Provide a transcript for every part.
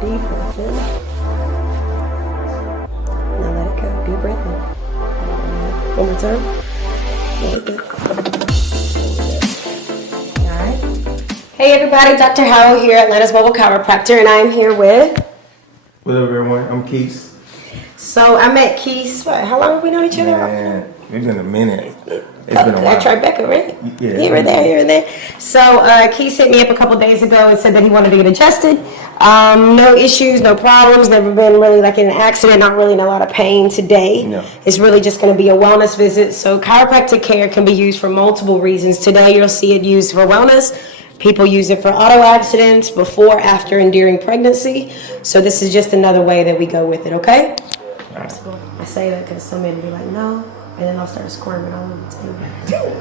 deep breath in. Now let it go. Deep breath in. One more time. Let it go. Alright. Hey everybody, Dr. Howell here, Atlanta's Mobile Chiropractor, and I'm here with... What up everyone? I'm Keith. So I met Keith, how long have we known each other? Man, it's been a minute. It's been a while. That's Tribeca, right? Yeah. You were there. So Keith hit me up a couple days ago and said that he wanted to get adjusted. No issues, no problems, never been really like in an accident, not really in a lot of pain today. No. It's really just going to be a wellness visit. So chiropractic care can be used for multiple reasons. Today you'll see it used for wellness. People use it for auto accidents, before, after, and during pregnancy. So this is just another way that we go with it, okay? I say that because some men will be like, no, and then I'll start squirming all over the table.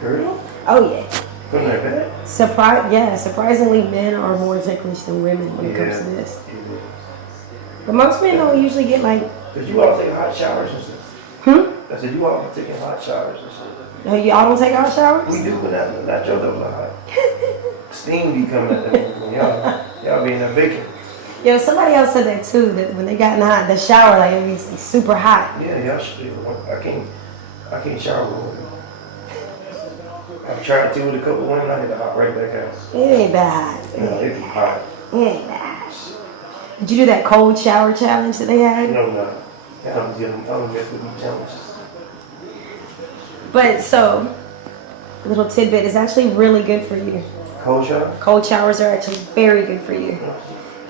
For real? Oh, yeah. Something like that? Surprisingly, men are more ticklish than women when it comes to this. But most men don't usually get like... Because you all take hot showers and stuff. I said, you all taking hot showers and stuff. Oh, y'all don't take hot showers? We do, but not your level of hot. Steam be coming at them. Y'all be in there baking. Yo, somebody else said that too, that when they got in the shower, like it be super hot. Yeah, y'all should do. I can't shower with women. I've tried to with a couple of women, I get the hot right back out. It ain't that hot. No, it be hot. It ain't that hot. Did you do that cold shower challenge that they had? No. I don't mess with these challenges. But so, little tidbit, is actually really good for you. Cold shower? Cold showers are actually very good for you.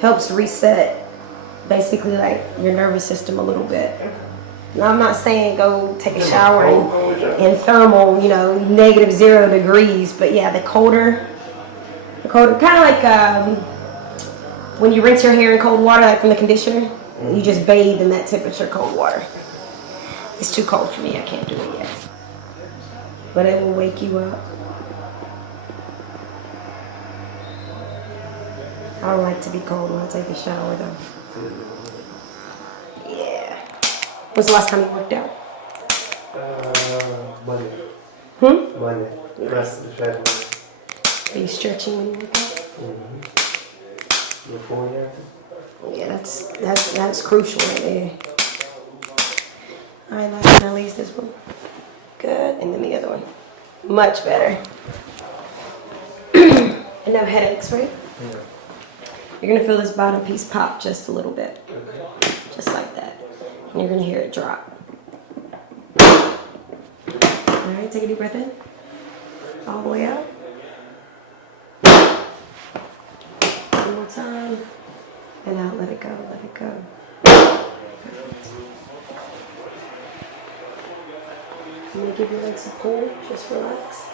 Helps reset basically like your nervous system a little bit. Now I'm not saying go take a shower in thermal, -0 degrees, but yeah, the colder, kind of like when you rinse your hair in cold water, like from the conditioner, you just bathe in that temperature cold water. It's too cold for me, I can't do it yet. But it will wake you up. I don't like to be cold when I take a shower though. Yeah. When's the last time you worked out? Monday. Monday. Rest of the Saturday. Are you stretching when you work out? Before and after? Yeah, that's crucial right there. Alright, last but not least, this one. Good. And then the other one. Much better. And no headaches, right? Yeah. You're going to feel this bottom piece pop just a little bit. Okay. Just like that. And you're going to hear it drop. Alright, take a deep breath in. All the way out. One more time. And out, let it go, let it go. Perfect. I'm going to give your legs a pull. Just relax.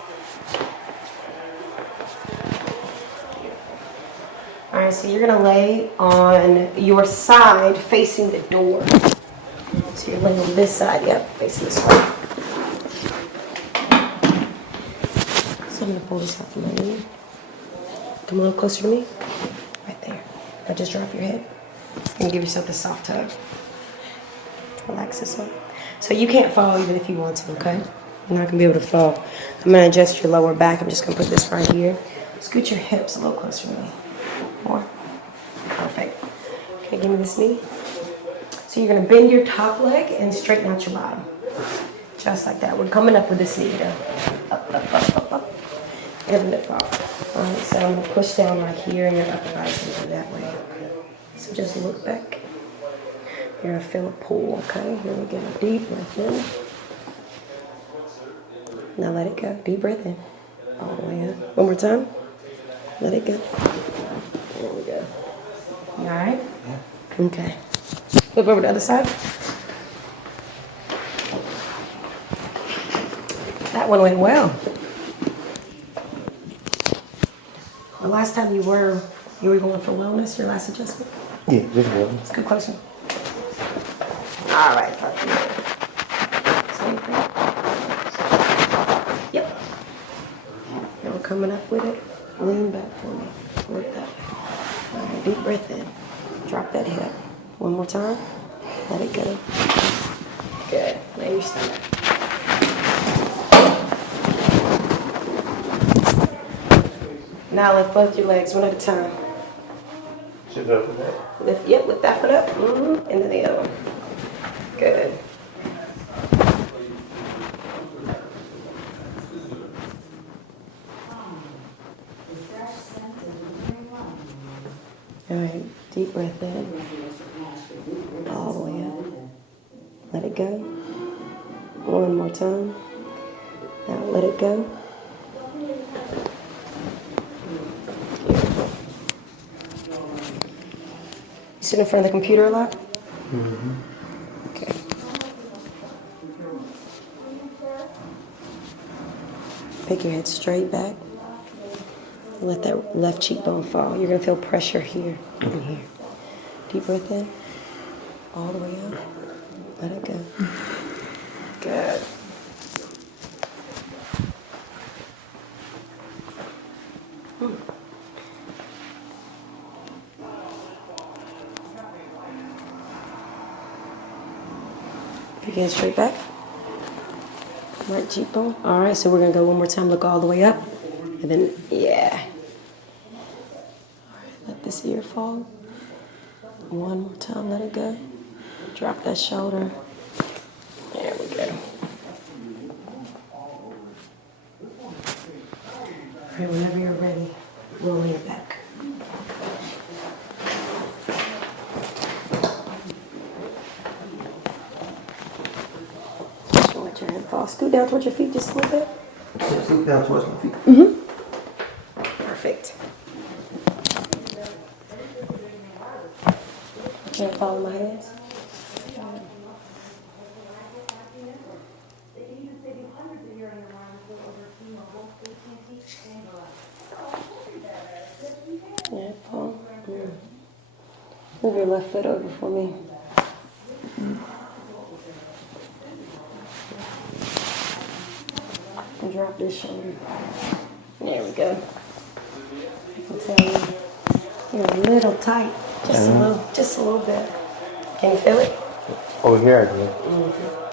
All right, so you're going to lay on your side facing the door. So you're laying on this side, yep, facing this way. So I'm going to pull this out from underneath. Come a little closer to me. Right there. Now just drop your head and give yourself a soft hug. Relax this one. So you can't fall even if you want to, okay? You're not going to be able to fall. I'm going to adjust your lower back. I'm just going to put this right here. Scoot your hips a little closer to me. More. Perfect. Okay, give me this knee. So you're going to bend your top leg and straighten out your bottom. Just like that. We're coming up with this knee, though. Up, up, up, up, up. And lift off. All right, so I'm going to push down right here and your upper thighs can go that way. So just look back. You're going to feel a pull, okay? Here we go. Deep breath in. Now let it go. Deep breath in. All the way up. One more time. Let it go. There we go. All right? Yeah. Okay. Flip over to the other side. That one went well. The last time you were going for wellness, your last adjustment? Yeah, this one. Let's go closer. All right, same thing. Yep. Now we're coming up with it. Lean back for me. Like that. All right, deep breath in. Drop that hip. One more time. Let it go. Good. Lay your stomach. Now lift both your legs one at a time. Should go for that. Lift that foot up. And then the other one. Good. All right, deep breath in. All the way up. Let it go. One more time. Now let it go. Beautiful. You sit in front of the computer a lot? Okay. Pick your head straight back. Let that left cheekbone fall. You're going to feel pressure here and here. Deep breath in. All the way up. Let it go. Good. Pick your head straight back. Right cheekbone. All right, so we're going to go one more time. Look all the way up. And then, yeah. All right, let this ear fall. One more time, let it go. Drop that shoulder. There we go. All right, whenever you're ready, roll your back. Just let your head fall. Scoot down towards your feet just a little bit. Scoot down towards my feet. Perfect. Can you follow my hands? Yeah, Paul. Move your left foot over for me. And drop this shoulder. There we go. I'll tell you, you're a little tight. Just a little bit. Can you feel it? Over here, I do.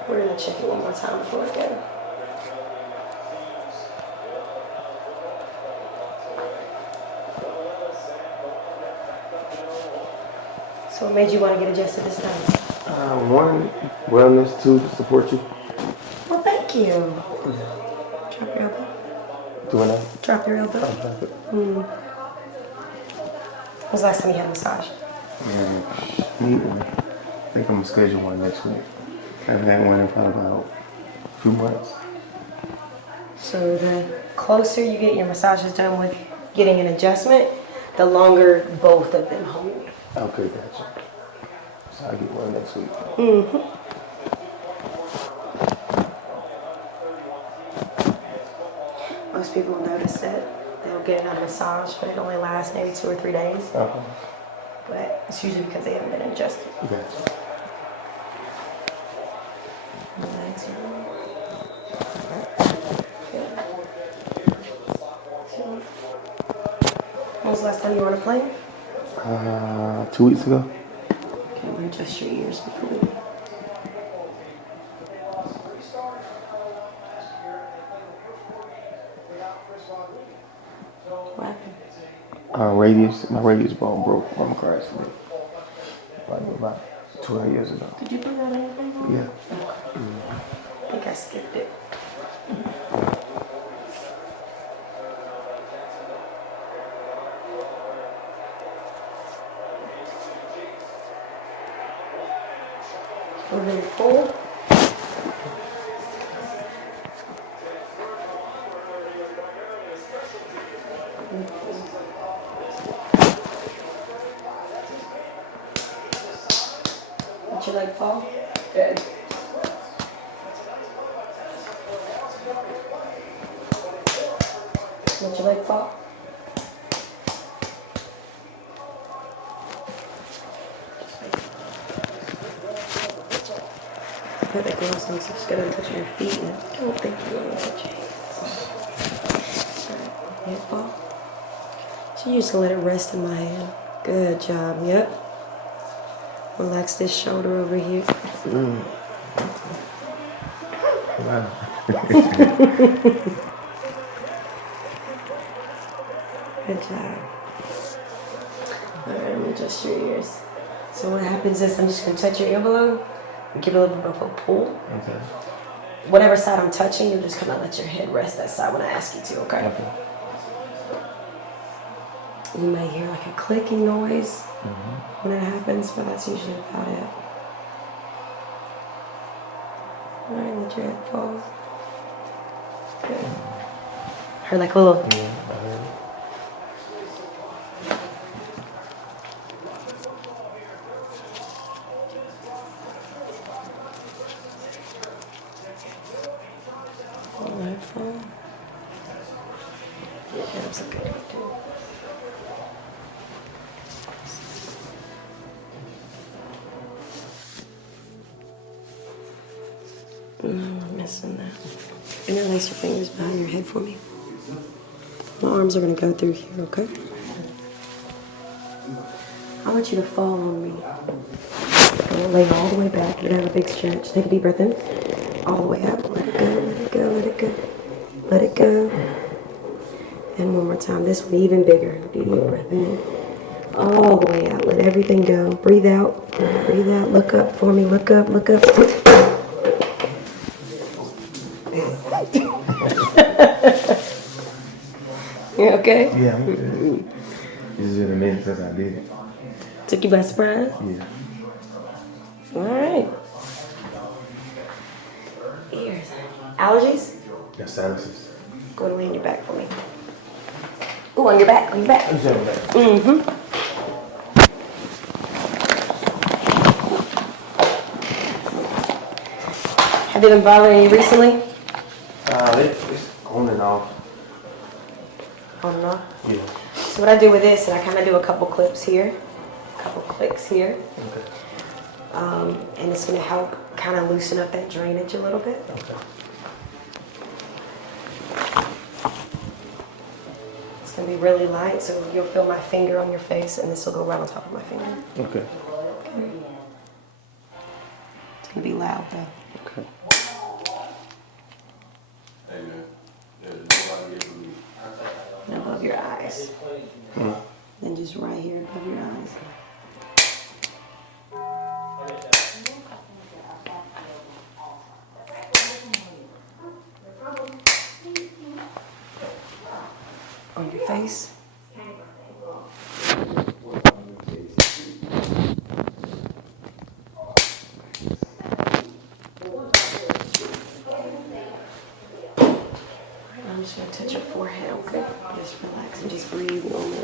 We're gonna check it one more time before we go. So what made you want to get adjusted this time? One, wellness. Two, to support you. Well, thank you. Drop your elbow. Doing that. Drop your elbow. When was the last time you had a massage? I think I'm gonna schedule one next week. I haven't had one in probably about a few months. So the closer you get your massages done with getting an adjustment, the longer both of them hold. Okay, gotcha. So I'll get one next week. Most people notice that they'll get a massage, but it only lasts maybe 2 or 3 days. But it's usually because they haven't been adjusted. Gotcha. Relax your arm. When was the last time you were on a plane? 2 weeks ago. Okay, I'm gonna adjust your ears before we. What happened? My radius bone broke on the car accident. Like about 12 years ago. Did you put that anything on? Yeah. I think I skipped it. We're gonna pull. Let your leg fall. Good. Let your leg fall. I think we also just get on touching your feet, and I don't think you want to touch your hands. Alright, head fall. So you just let it rest in my hand. Good job. Yep. Relax this shoulder over here. Wow. Good job. Alright, I'm adjust your ears. So what happens is I'm just going to touch your earlobe and give it a little bit of a pull. Okay. Whatever side I'm touching, you're just going to let your head rest that side when I ask you to, okay? Okay. You may hear like a clicking noise when it happens, but that's usually about it. All right, let your head fall. Good. Heard like a little... Yeah, I heard it. Yeah, that's okay. I'm missing that. Interlace your fingers behind your head for me. My arms are going to go through here, okay? I want you to fall on me. Lay all the way back. You're going to have a big stretch. Take a deep breath in. All the way out. Let it go, let it go, let it go. Let it go. And one more time. This one even bigger. Deep breath in. All the way out. Let everything go. Breathe out. Breathe out. Look up for me. Look up. Look up. You okay? Yeah, I'm good. It's been a minute since I did it. Took you by surprise? Yeah. All right. Ears. Allergies? Got sinuses. Go and lay on your back for me. Go on your back. On your back. I'm saying that. Have they been bothering you recently? It's on and off. On and off? Yeah. So what I do with this, and I kind of do a couple clips here, a couple clicks here, Okay. and it's going to help kind of loosen up that drainage a little bit. Okay. It's going to be really light, so you'll feel my finger on your face, and this will go right on top of my finger. Okay. It's going to be loud, though. Okay. And above your eyes. Then just right here above your eyes. On your face. I'm just going to touch your forehead, okay? Just relax and just breathe normally.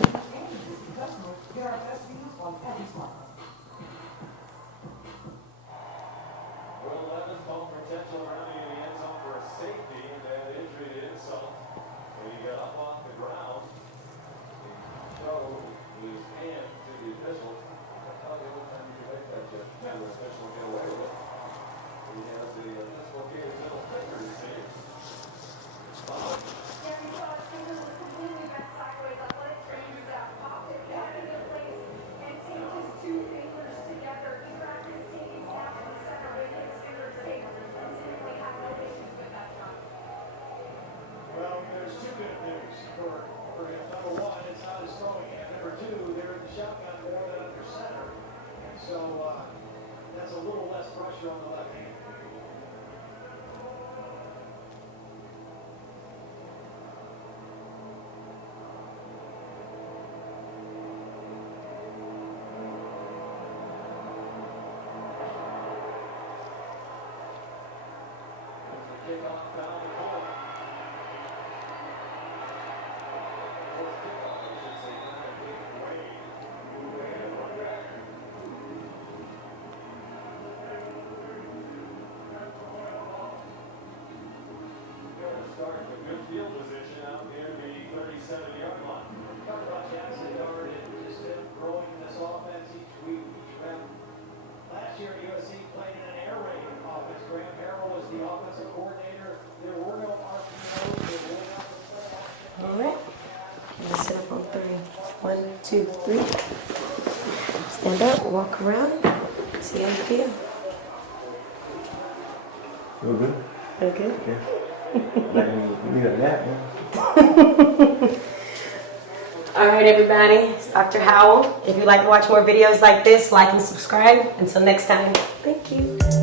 Well, there's two good news for him. Number one, it's not his throwing hand. Number two, they're in the shotgun more than under center. And so that's a little less pressure on the left hand. Kickoff down the court. Start with good field position out near the 37-yard line. Talk about Jackson Dart and just him growing this offense each week, each round. Last year at USC played in an air raid offense. Graham Harrell was the offensive coordinator. There were no RPOs. They were out the full. All right. I'm going to sit up on 3. 1, 2, 3. Stand up, walk around. See how you feel. Feel good? Feel good? Yeah. Like you need a nap, man. All right, everybody. It's Dr. Howell. If you'd like to watch more videos like this, like and subscribe. Until next time, thank you.